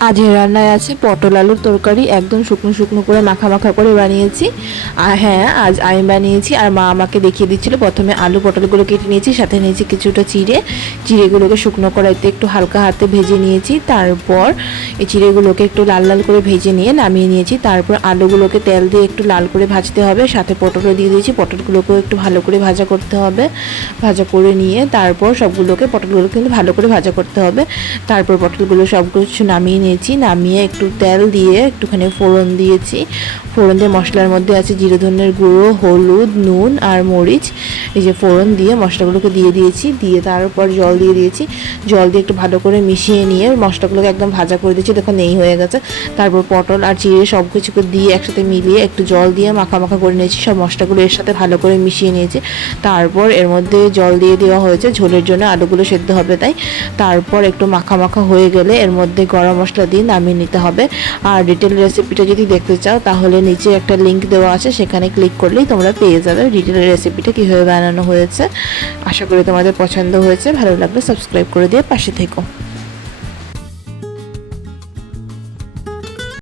আজের রান্নায় আছে পটল আলুর তরকারি, একদম শুকনো শুকনো করে মাখা মাখা করে বানিয়েছি। আর হ্যাঁ, আজ আমি বানিয়েছি আর মা আমাকে দেখিয়ে দিচ্ছিল। প্রথমে আলু পটলগুলো কেটে নিয়েছি, সাথে নিয়েছি কিছুটা চিড়েগুলোকে শুকনো কড়াইতে একটু হালকা হাতে ভেজে নিয়েছি। তারপর এই চিড়েগুলোকে একটু লাল লাল করে ভেজে নিয়ে নামিয়ে নিয়েছি। তারপর আলুগুলোকে তেল দিয়ে একটু লাল করে ভাজতে হবে, সাথে পটলও দিয়ে দিয়েছি। পটলগুলোকেও একটু ভালো করে ভাজা করতে হবে। ভাজা করে নিয়ে তারপর পটলগুলো কিন্তু ভালো করে ভাজা করতে হবে। তারপর পটলগুলো সব কিছু নামিয়ে নিয়েছি, নামিয়ে একটু তেল দিয়ে একটুখানি ফোড়ন দিয়েছি। ফোড়ন দিয়ে মশলার মধ্যে আছে জিরে ধনের গুঁড়ো, হলুদ, নুন আর মরিচ। এই যে ফোড়ন দিয়ে মশলাগুলোকে দিয়ে দিয়েছি, দিয়ে তারপর জল দিয়ে দিয়েছি। জল দিয়ে একটু ভালো করে মিশিয়ে নিয়ে মশলাগুলোকে একদম ভাজা করে দিয়েছি, দেখো নেই হয়ে গেছে। তারপর পটল আর চিড়ে সব কিছুকে দিয়ে একসাথে মিলিয়ে একটু জল দিয়ে মাখা মাখা করে নিয়েছি। সব মশলাগুলো এর সাথে ভালো করে মিশিয়ে নিয়েছি। তারপর এর মধ্যে জল দিয়ে দেওয়া হয়েছে ঝোলের জন্য, আলুগুলো সেদ্ধ হবে তাই। তারপর একটু মাখা মাখা হয়ে গেলে এর মধ্যে গরম মশলা দিয়ে নামিয়ে নিতে হবে। আর ডিটেল রেসিপিটা যদি দেখতে চাও তাহলে নিচে একটা লিঙ্ক দেওয়া আছে, সেখানে ক্লিক করলেই তোমরা পেয়ে যাবে ডিটেল রেসিপিটা কীভাবে বানানো হয়েছে। আশা করি তোমাদের পছন্দ হয়েছে, ভালো লাগলে সাবস্ক্রাইব করে দিয়ে পাশে থেকো।